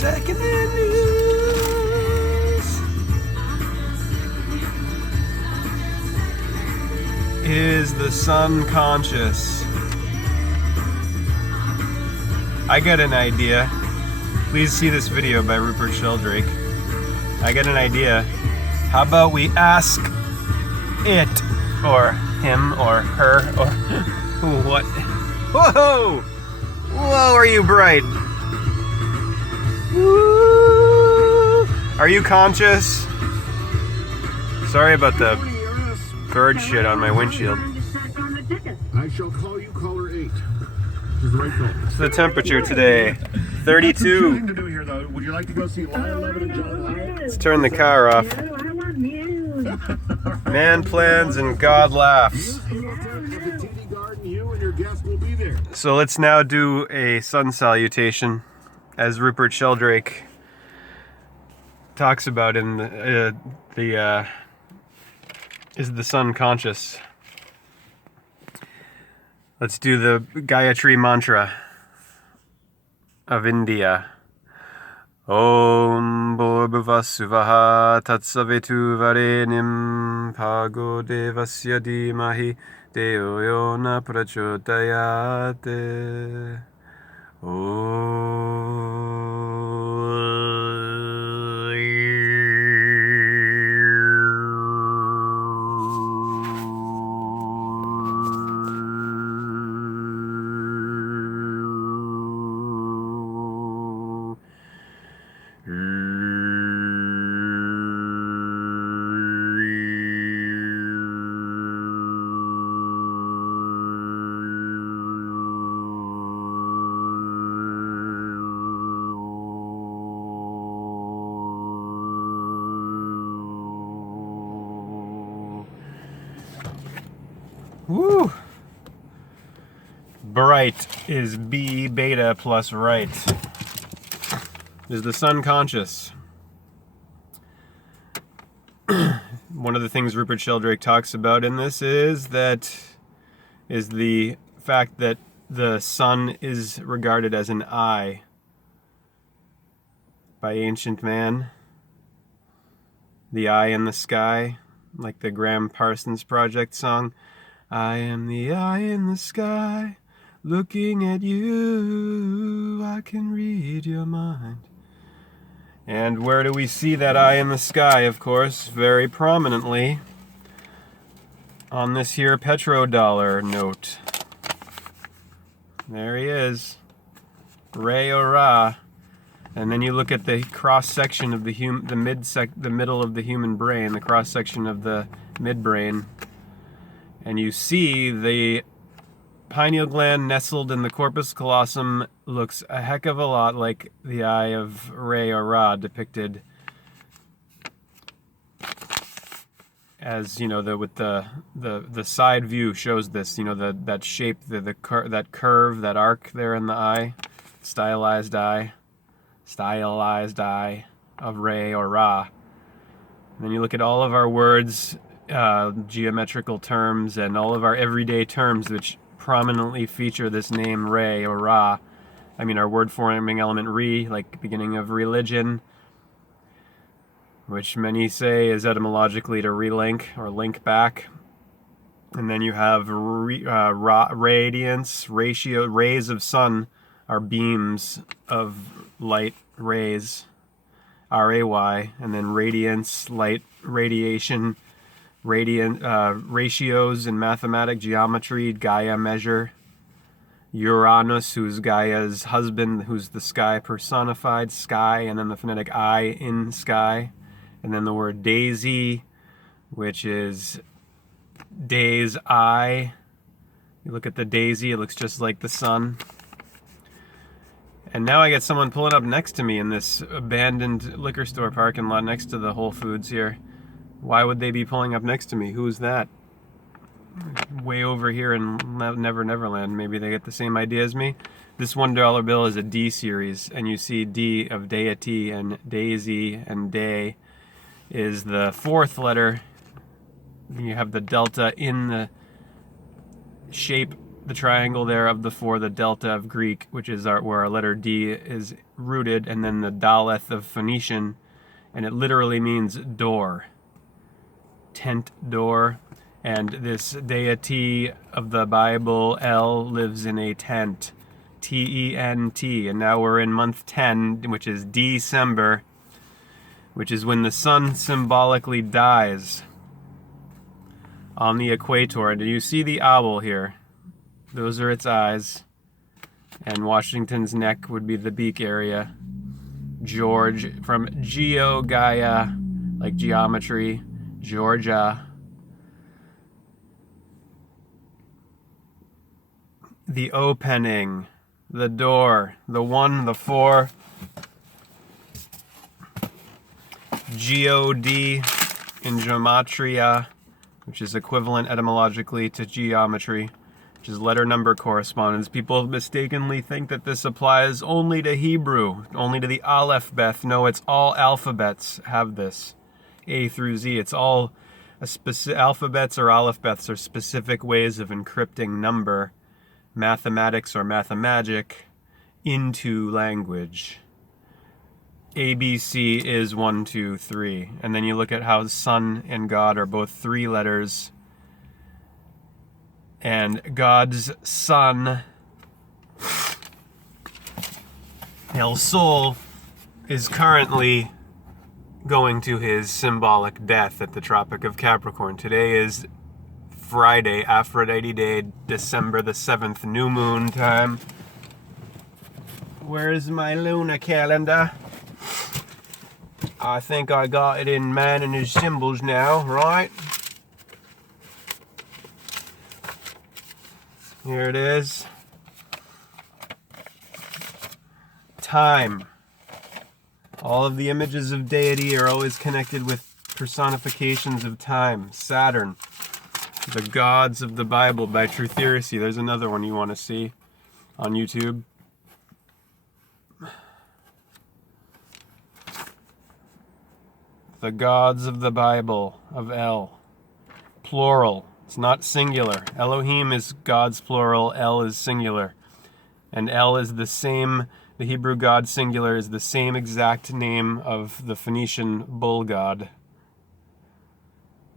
Secondhand news is the sun conscious? I got an idea. Please see this video by Rupert Sheldrake. I got an idea. How about we ask it, or him, or her, or what? Whoa! Whoa, are you bright? Woo! Are you conscious? Sorry about the bird shit on my windshield. I shall call you caller 8. What's the temperature today? 32. Would you like to go see Lion Levin and John Hyatt? Let's turn the car off. Man plans and God laughs. So let's now do a sun salutation, as Rupert Sheldrake talks about in Is the Sun Conscious? Let's do the Gayatri mantra of India. Om Bhurvasuvaha Tatsavitu Varenyam Bhargo Devasya Dhimahi Deo Yona Prachodayate. Woo! Bright is B beta plus right. Is the sun conscious? One of the things Rupert Sheldrake talks about in this is the fact that the sun is regarded as an eye by ancient man. The eye in the sky, like the Graham Parsons Project song. I am the eye in the sky, looking at you, I can read your mind. And where do we see that eye in the sky? Of course, very prominently on this here petrodollar note. There he is, Re or Ra. And then you look at the cross section of the middle of the human brain, the cross section of the midbrain. And you see the pineal gland nestled in the corpus callosum looks a heck of a lot like the eye of Re or Ra, depicted as, you know, with the side view shows this, you know, that shape, that curve, that arc there in the eye, stylized eye of Re or Ra. And then you look at all of our words, geometrical terms, and all of our everyday terms which prominently feature this name Re or Ra. I mean, our word forming element Re, like beginning of religion, which many say is etymologically to relink or link back. And then you have radiance, ratio, rays of sun are beams of light rays, R-A-Y, and then radiance, light, radiation, ratios in mathematic geometry, Gaia measure, Uranus, who's Gaia's husband, who's the sky personified, sky, and then the phonetic I in sky, and then the word daisy, which is day's eye. You look at the daisy, it looks just like the sun. And now I got someone pulling up next to me in this abandoned liquor store parking lot next to the Whole Foods here. Why would they be pulling up next to me? Who's that? Way over here in Never Neverland. Maybe they get the same idea as me. This $1 bill is a D series, and you see D of deity, and daisy and day is the fourth letter. You have the delta in the shape, the triangle there of the four, the delta of Greek, which is where our letter D is rooted, and then the Daleth of Phoenician, and it literally means door, tent door. And this deity of the Bible, El, lives in a tent, T-E-N-T, and now we're in month 10, which is December, which is when the sun symbolically dies on the equator. And you see the owl here? Those are its eyes. And Washington's neck would be the beak area. George, from Geo, Gaia, like geometry, Georgia. The opening, the door, the 1, the 4. G-O-D in gematria, which is equivalent etymologically to geometry, which is letter number correspondence. People mistakenly think that this applies only to Hebrew, only to the Aleph-beth. No, it's all alphabets have this, A through Z. It's all alphabets or Aleph-beths are specific ways of encrypting number, mathematics or mathemagic, into language. ABC is 1, 2, 3. And then you look at how Son and God are both 3 letters. And God's Son, El Sol, is currently going to his symbolic death at the Tropic of Capricorn. Today is Friday, Aphrodite Day, December the 7th, new moon time. Where's my lunar calendar? I think I got it in man and his symbols now, right? Here it is. Time. All of the images of deity are always connected with personifications of time. Saturn. The Gods of the Bible by Trutheracy. There's another one you want to see on YouTube. The Gods of the Bible of El. Plural. It's not singular. Elohim is God's plural. El is singular. And El is the same, the Hebrew God singular is the same exact name of the Phoenician bull god.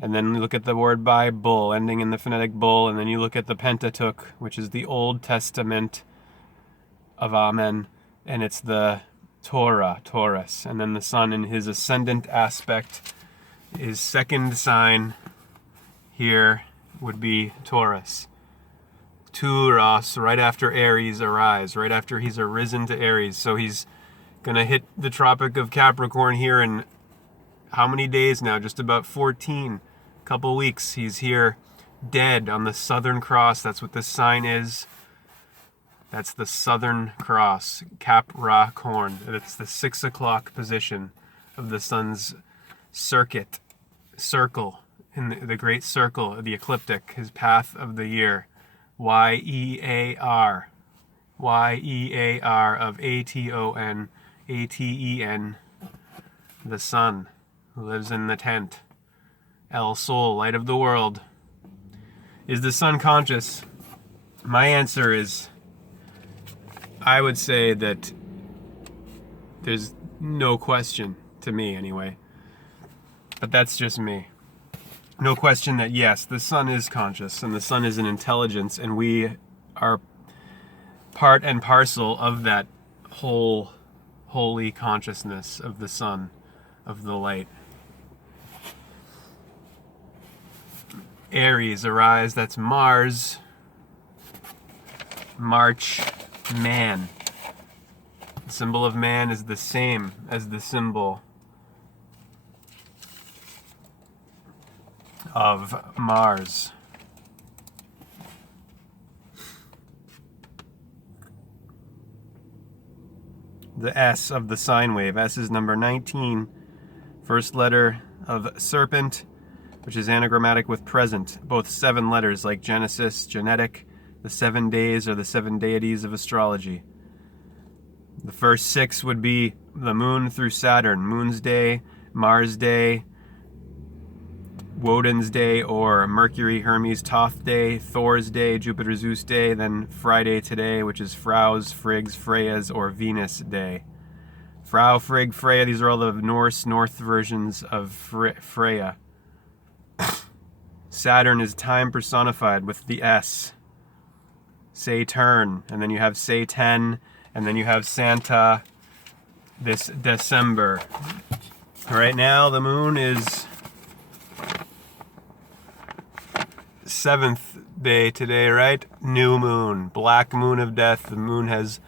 And then you look at the word Bible, ending in the phonetic bull, and then you look at the Pentateuch, which is the Old Testament of Amen, and it's the Torah, Taurus. And then the sun in his ascendant aspect, his second sign here would be Taurus. Turos, right after Aries arise, right after he's arisen to Aries. So he's going to hit the Tropic of Capricorn here in how many days now? Just about 14. Couple weeks. He's here dead on the Southern Cross. That's what this sign is. That's the Southern Cross, Capricorn. It's the 6 o'clock position of the sun's circle, in the great circle of the ecliptic, his path of the year. Y-E-A-R. Y-E-A-R of A-T-O-N, A-T-E-N. The sun who lives in the tent. El Sol, light of the world. Is the sun conscious? My answer is, I would say that there's no question, to me anyway, but that's just me. No question that yes, the sun is conscious and the sun is an intelligence, and we are part and parcel of that whole holy consciousness of the sun, of the light. Aries, arise, that's Mars. March, man. The symbol of man is the same as the symbol of Mars. The S of the sine wave. S is number 19. First letter of serpent, which is anagrammatic with present. Both 7 letters like Genesis, genetic. The 7 days are the 7 deities of astrology. The first 6 would be the moon through Saturn. Moon's day, Mars day, Woden's day, or Mercury, Hermes, Thoth day, Thor's day, Jupiter, Zeus day, then Friday today, which is Frau's, Frigg's, Freya's, or Venus day. Frau, Frigg, Freya. These are all the North versions of Freya. Saturn is time personified with the S. Saturn. And then you have Satan. And then you have Santa this December. Right now, the moon is 7th day today, right? New moon. Black moon of death. The moon has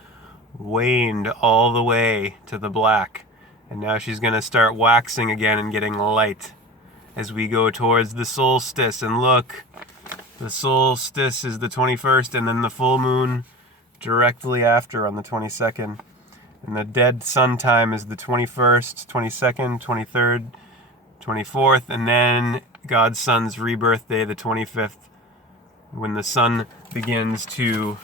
waned all the way to the black. And now she's going to start waxing again and getting light as we go towards the solstice. And look, the solstice is the 21st, and then the full moon directly after on the 22nd. And the dead sun time is the 21st, 22nd, 23rd, 24th, and then God's son's rebirth day, the 25th, when the sun begins to,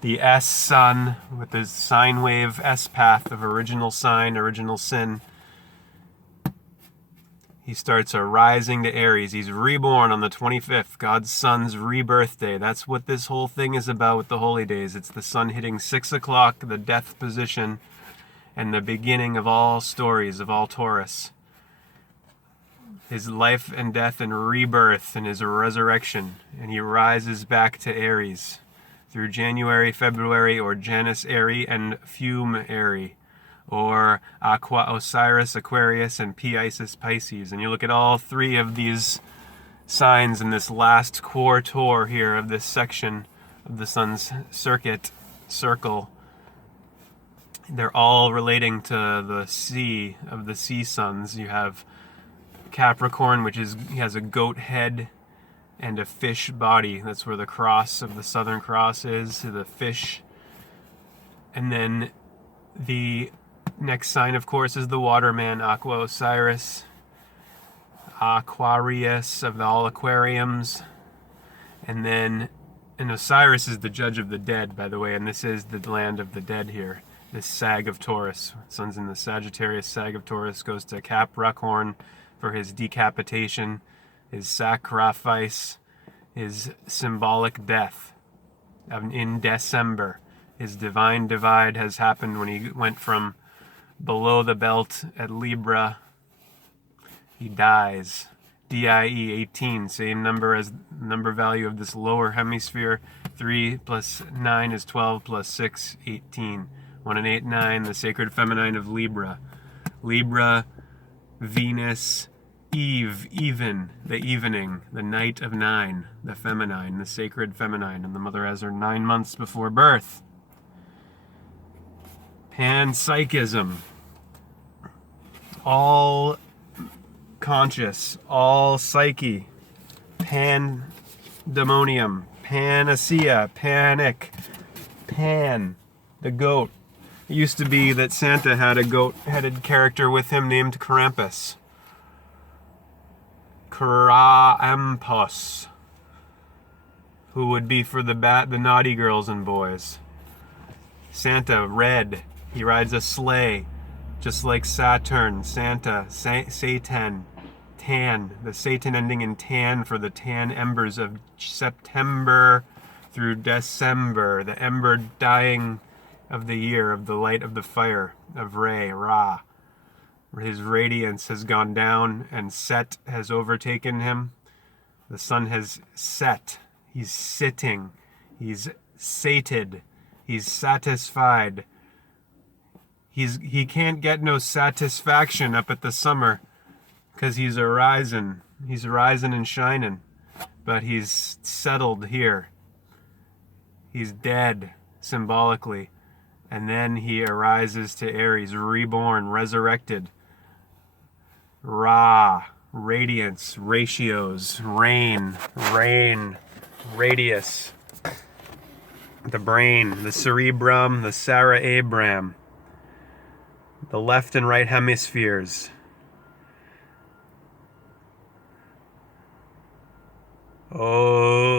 the S sun, with the sine wave S path of original sign, original sin, he starts a rising to Aries. He's reborn on the 25th, God's son's rebirth day. That's what this whole thing is about with the holy days. It's the sun hitting 6 o'clock, the death position, and the beginning of all stories of all Taurus. His life and death and rebirth and his resurrection. And he rises back to Aries through January, February, or Janus Aries and Fume Aries, or Aqua Osiris, Aquarius, and P Isis, Pisces. And you look at all three of these signs in this last quarter here of this section of the sun's circle. They're all relating to the sea of the sea suns. You have Capricorn, he has a goat head and a fish body. That's where the cross of the Southern Cross is, the fish. And then the next sign, of course, is the waterman, Aqua Osiris, Aquarius of all aquariums. And Osiris is the judge of the dead, by the way, and this is the land of the dead here. This Sag of Taurus. Sun's in the Sagittarius. Sag of Taurus goes to Capricorn for his decapitation, his sacrifice, his symbolic death in December. His divine divide has happened when he went from below the belt at Libra. He dies. DIE 18, same number as number value of this lower hemisphere. 3 plus 9 is 12 plus 6, 18. 1 and 8, 9, the sacred feminine of Libra. Libra, Venus, Eve, even, the evening, the night of 9, the feminine, the sacred feminine, and the mother has her 9 months before birth. Panpsychism. All conscious, all psyche. Pandemonium, panacea, panic, Pan, the goat. It used to be that Santa had a goat-headed character with him named Krampus. Krampus, who would be for the naughty girls and boys. Santa, red. He rides a sleigh, just like Saturn. Santa, Satan, tan. The Satan ending in tan for the tan embers of September through December. The ember dying of the year, of the light of the fire, of Ra. His radiance has gone down and Set has overtaken him. The sun has set. He's sitting. He's sated. He's satisfied. He can't get no satisfaction up at the summer because he's arising. He's arising and shining. But he's settled here. He's dead, symbolically. And then he arises to Aries, reborn, resurrected. Ra, radiance, ratios, rain, radius. The brain, the cerebrum, the cerebrum. The left and right hemispheres. Oh.